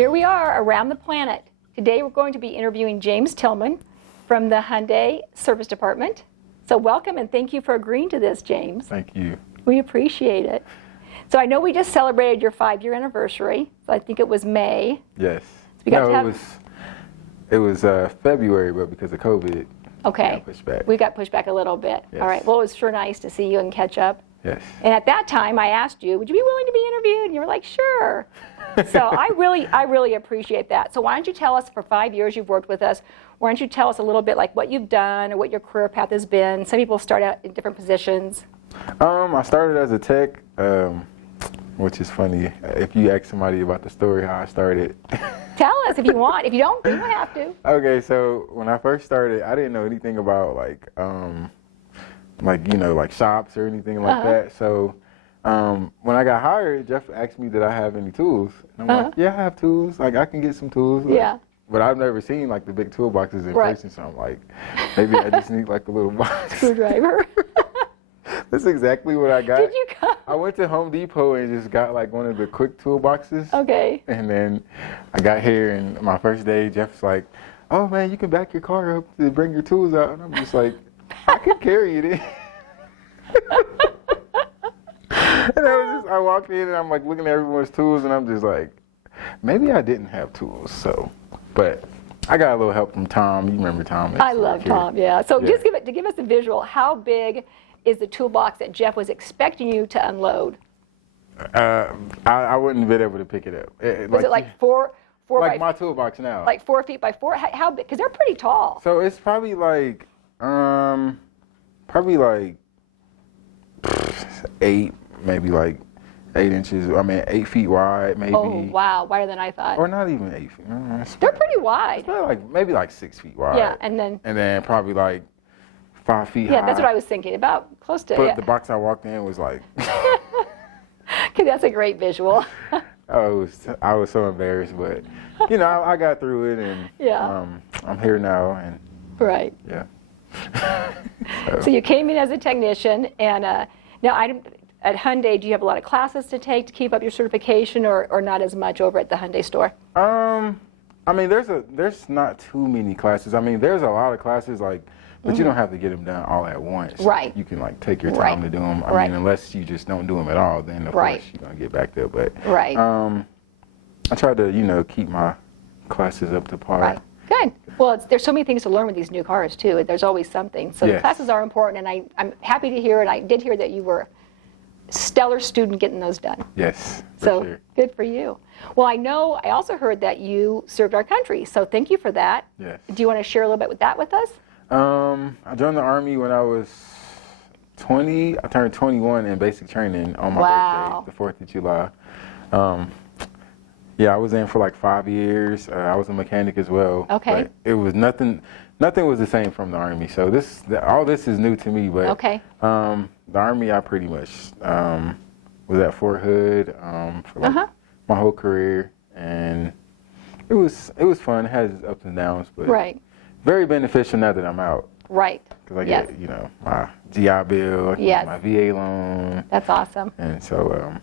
Here we are around the planet. Today we're going to be interviewing James Tillman from the Hyundai Service Department. So welcome and thank you for agreeing to this, James. Thank you. We appreciate it. So I know we just celebrated your 5-year anniversary. So I think it was May. Yes. So we got to have... it was February, but because of COVID, okay. we got pushed back. We got pushed back a little bit. Yes. All right. Well, it was sure nice to see you and catch up. Yes. And at that time, I asked you, would you be willing to be interviewed? And you were like, sure. So I really appreciate that. So why don't you tell us, for 5 years you've worked with us, why don't you tell us a little bit like what you've done or what your career path has been? Some people start out in different positions. I started as a tech, which is funny. If you ask somebody about the story, how I started. Tell us if you want. If you don't have to. Okay, so when I first started, I didn't know anything about like shops or anything like that. So when I got hired, Jeff asked me, did I have any tools? And I'm like, yeah, I have tools. Like, I can get some tools. Like, yeah. But I've never seen like the big toolboxes in person, so I'm like, maybe I just need like a little box. Screwdriver. That's exactly what I got. Did you come? I went to Home Depot and just got like one of the quick toolboxes. Okay. And then I got here, and my first day, Jeff's like, oh man, you can back your car up to bring your tools out. And I'm just like, I can carry it in. And I walked in and I'm like looking at everyone's tools, and I'm just like, maybe I didn't have tools. So, but I got a little help from Tom. You remember Tom? I love Tom, yeah. So just give us a visual. How big is the toolbox that Jeff was expecting you to unload? I wouldn't have been able to pick it up. Was it like four like by, my toolbox now? Like 4 feet by 4? How big? Because they're pretty tall. So it's probably like 8, maybe like 8 inches. I mean, 8 feet wide, maybe. Oh wow, wider than I thought. Or not even 8 feet. They're pretty wide. It's probably maybe like 6 feet wide. Yeah, and then probably like 5 feet high. Yeah, that's what I was thinking. About close to. But the box I walked in was like. Okay, that's a great visual. I was so embarrassed, but I got through it, and yeah. I'm here now, and right. Yeah. So you came in as a technician, and now at Hyundai, do you have a lot of classes to take to keep up your certification, or not as much over at the Hyundai store? I mean, there's not too many classes. I mean, there's a lot of classes, like, but you don't have to get them done all at once. Right. You can like take your time to do them. I mean, unless you just don't do them at all, then of course you're gonna get back there. But I try to keep my classes up to par. Right. Good. Well, there's so many things to learn with these new cars too. There's always something. So the classes are important, and I'm happy to hear, and I did hear that you were a stellar student getting those done. Yes. So sure. Good for you. Well, I also heard that you served our country, so thank you for that. Yes. Do you want to share a little bit with that with us? I joined the Army when I was 20. I turned 21 in basic training on my birthday, the 4th of July. I was in for like 5 years. I was a mechanic as well. Okay. But it was nothing was the same from the Army. So all this is new to me. But the Army, I pretty much was at Fort Hood for like my whole career, and it was fun. It has its ups and downs, but very beneficial now that I'm out. Right. Because I get my GI Bill, I get my VA loan. That's awesome. And so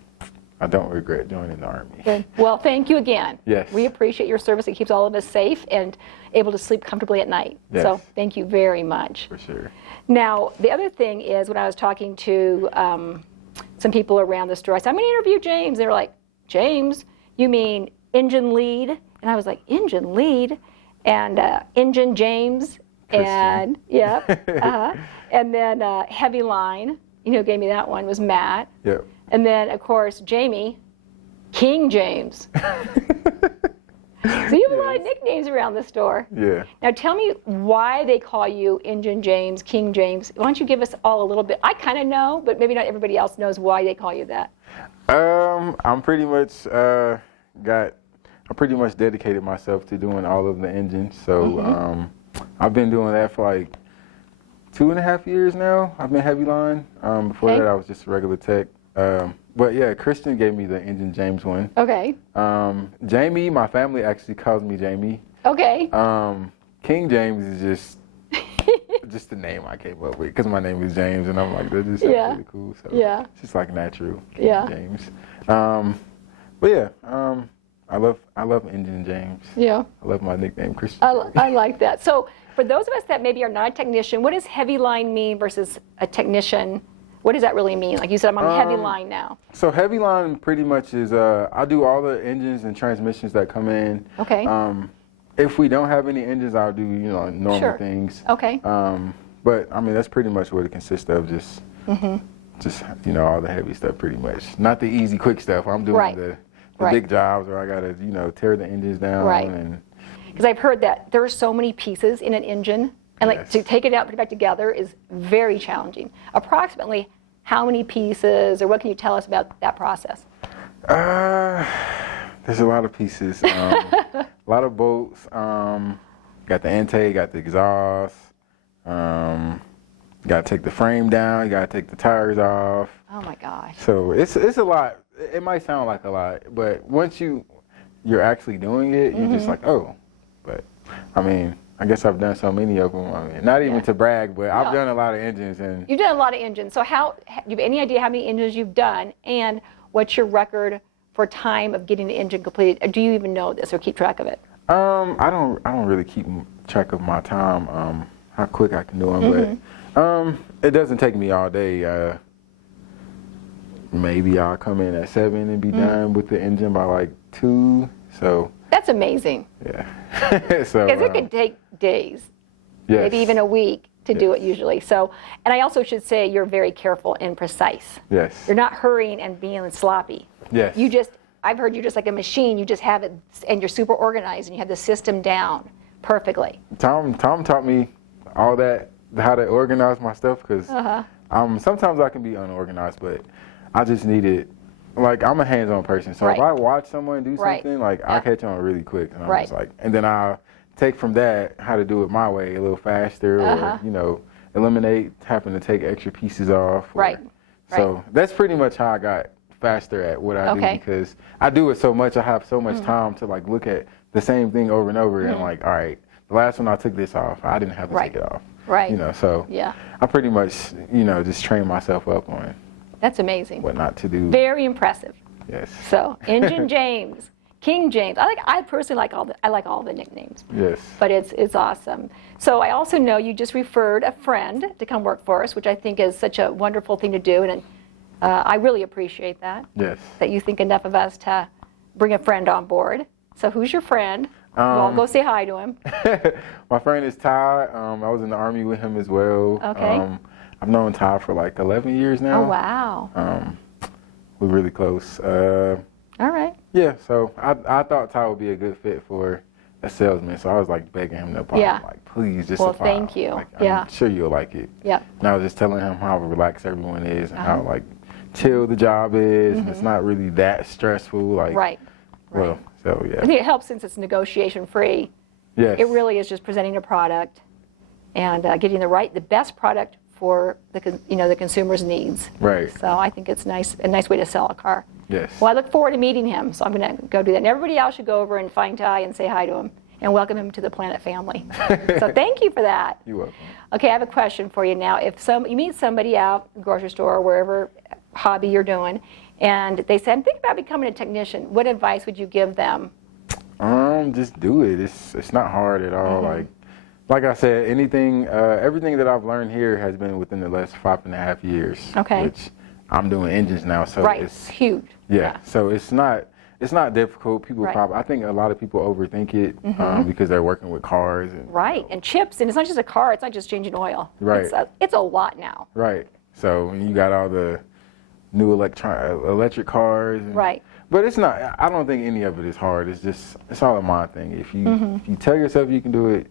I don't regret joining the Army. Good. Well, thank you again. Yes. We appreciate your service. It keeps all of us safe and able to sleep comfortably at night. Yes. So thank you very much. For sure. Now, the other thing is when I was talking to some people around the store, I said, I'm going to interview James. They were like, James, you mean engine lead? And I was like, engine lead? And engine James. And and then heavy line, gave me that one, was Matt. Yep. And then, of course, Jamie, King James. So you have a lot of nicknames around the store. Yeah. Now tell me why they call you Engine James, King James. Why don't you give us all a little bit? I kind of know, but maybe not everybody else knows why they call you that. I'm pretty much I pretty much dedicated myself to doing all of the engines. So I've been doing that for like 2.5 years now. I've been heavy line. Before that, I was just a regular tech. But yeah, Christian gave me the Engine James one. Okay. Jamie, my family actually calls me Jamie. Okay. King James is just the name I came up with because my name is James, and I'm like, that just sounds really cool. So it's just like natural. King James. But yeah, I love Engine James. Yeah. I love my nickname, Christian. I like that. So for those of us that maybe are not a technician, what does heavy line mean versus a technician? What does that really mean? Like you said, I'm on heavy line now. So heavy line pretty much is I do all the engines and transmissions that come in. Okay. If we don't have any engines, I'll do normal things. Okay. But I mean that's pretty much what it consists of. Just all the heavy stuff pretty much. Not the easy quick stuff. I'm doing the big jobs where I gotta tear the engines down. Right. And because I've heard that there are so many pieces in an engine, and like to take it out and put it back together is very challenging. Approximately how many pieces, or what can you tell us about that process? There's a lot of pieces. A lot of bolts. Got the intake, got the exhaust. You gotta take the frame down. You gotta take the tires off. Oh my gosh. So it's a lot. It might sound like a lot, but once you're actually doing it, you're just like, oh. But I mean, I guess I've done so many of them. I mean, not even to brag, but I've done a lot of engines. And you've done a lot of engines. So do you have any idea how many engines you've done, and what's your record for time of getting the engine completed? Or do you even know this or keep track of it? I don't really keep track of my time, how quick I can do them, but it doesn't take me all day. Maybe I'll come in at 7 and be done with the engine by like 2. So that's amazing. Yeah. So because it could take days, maybe even a week to do it usually. So, and I also should say you're very careful and precise. Yes. You're not hurrying and being sloppy. Yes. I've heard you just like a machine. You just have it, and you're super organized, and you have the system down perfectly. Tom taught me all that, how to organize my stuff, because sometimes I can be unorganized, but I just need it. Like, I'm a hands-on person, so if I watch someone do something, like I catch on really quick, and I'm just like, and then I'll take from that how to do it my way a little faster, or eliminate having to take extra pieces off. So that's pretty much how I got faster at what I do, because I do it so much. I have so much time to like look at the same thing over and over, and like, all right, the last one I took this off, I didn't have to take it off. So I pretty much just train myself up on. That's amazing. What not to do. Very impressive. Yes. So Engine James, King James. I personally like all the nicknames. Yes. But it's awesome. So I also know you just referred a friend to come work for us, which I think is such a wonderful thing to do, and I really appreciate that. Yes. That you think enough of us to bring a friend on board. So who's your friend? Well, go say hi to him. My friend is Ty. I was in the Army with him as well. Okay. I've known Ty for like 11 years now. Oh, wow. We're really close. All right. Yeah, so I thought Ty would be a good fit for a salesman, so I was like begging him to apply. Yeah. Like, please, just apply. Well, thank you. Like, I'm sure you'll like it. Yeah. And I was just telling him how relaxed everyone is and how like chill the job is, and it's not really that stressful. Like, well, so yeah. I think it helps since it's negotiation free. Yes. It really is just presenting a product and getting the best product for the consumer's needs. Right. So I think it's a nice way to sell a car. Yes. Well, I look forward to meeting him, so I'm going to go do that. And everybody else should go over and find Ty and say hi to him and welcome him to the Planet family. So thank you for that. You're welcome. Okay, I have a question for you now. If you meet somebody out at the grocery store or wherever hobby you're doing, and they say, I'm thinking about becoming a technician, what advice would you give them? Just do it. It's not hard at all. Like I said, everything that I've learned here has been within the last 5.5 years. Okay. Which I'm doing engines now, so it's huge. Yeah. So it's not difficult. I think a lot of people overthink it because they're working with cars. And chips, and it's not just a car. It's not just changing oil. Right. It's a lot now. Right. So you got all the new electric cars. But it's not. I don't think any of it is hard. It's all a mind thing. If you tell yourself you can do it,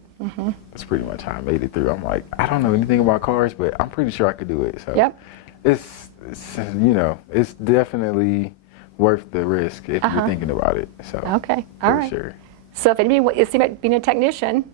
that's pretty much how I made it through. I'm like, I don't know anything about cars, but I'm pretty sure I could do it. So it's definitely worth the risk if you're thinking about it. So all right. Sure. So if anybody is thinking about being a technician,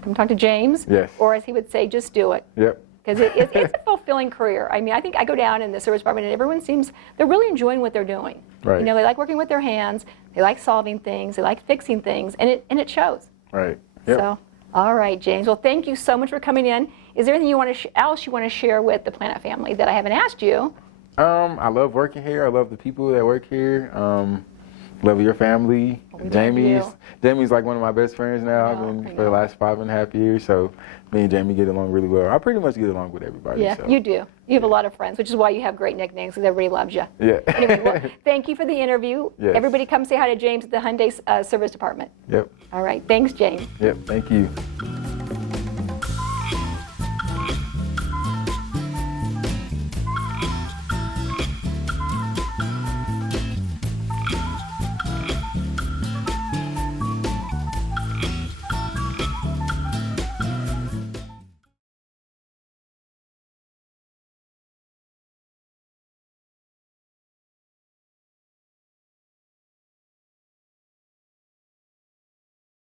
come talk to James. Yes. Or as he would say, just do it. Yep. Because it's a fulfilling career. I mean, I think I go down in the service department and everyone seems they're really enjoying what they're doing. Right. They like working with their hands. They like solving things. They like fixing things, and it shows. Right. Yep. So, all right, James. Well, thank you so much for coming in. Is there anything else you want to share with the Planet family that I haven't asked you? I love working here. I love the people that work here. love your family. Jamie's like one of my best friends now. I've been for the last 5.5 years. So me and Jamie get along really well. I pretty much get along with everybody. Yeah, so. you do. You have a lot of friends, which is why you have great nicknames, because everybody loves you. Yeah. Anyway, well, thank you for the interview. Yes. Everybody come say hi to James at the Hyundai Service Department. Yep. All right. Thanks, James. Yep. Thank you.